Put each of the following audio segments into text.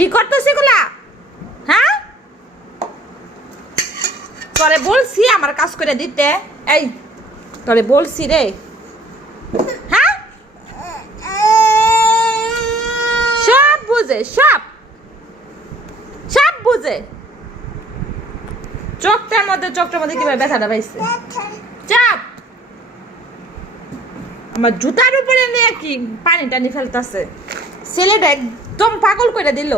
কি করতেছিস এগুলা? হ্যাঁ, তোরে বলছি আমার কাজ করে দিতে। এই তোরে বলছি রে। হ্যাঁ, সব বুঝে, সব সব বুঝে। চোখটার মধ্যে কিভাবে ব্যথাটা পাইছে। চাপ আমার জুতার উপরে নিয়ে কি পানি টানি ফেলতেছে। ছেলেটা একদম পাগল করে দিল।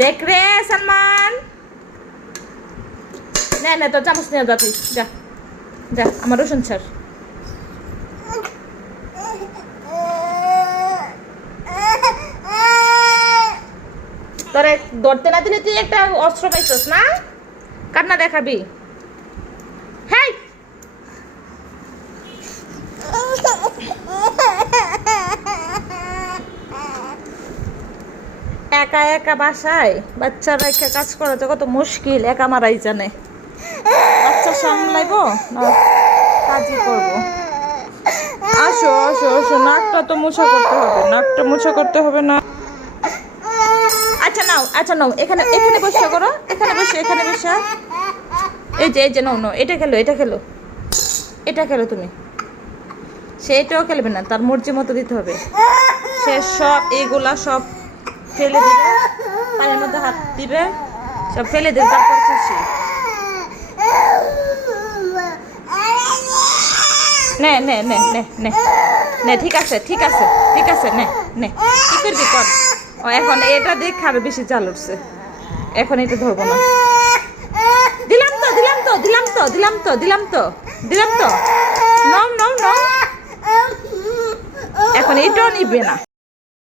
দেখ রে সালমান, না তো চামচ নিয়ে যা, তুই যা যা, আমার রসুন ছাড়। তোরে ধরতে না দিলে তুই একটা অস্ত্র পাইছস না? কান্না দেখাবি? হ্যাঁ, একা একা বাসায় বাচ্চারা একা কাজ করা তো কত মুশকিল, একা মারাই জানে। বাচ্চা সামলাইবো না কাজই করবো। আসো আসো আসো, নাকটা তো মোছা করতে হবে, নাকটা মোছা করতে হবে না। আচ্ছা নাও, আচ্ছা নাও, এখানে এখানে বসে করো, এখানে বসে, এখানে বসে। এই যে নাও নাও, এটা খেলো, এটা খেলো, এটা খেলো তুমি। সে এটাও খেলবে না, তার মর্জি মতো দিতে হবে। সে সব এইগুলা সব ফেলে দিবে, পানির মধ্যে হাত দিবে, সব ফেলে দিবে, তারপর খুশি। নে নে নে নে নে নে, ঠিক আছে ঠিক আছে ঠিক আছে, নে নে, কি করবি কর। ও এখন এটা দেখ খাবে, বেশি চাল উঠছে, এখন এটা ধরবো না। দিলাম তো দিলাম তো দিলাম তো দিলাম তো দিলাম তো দিলাম তো, নাও নাও নাও, এখন এটাও নিবে না।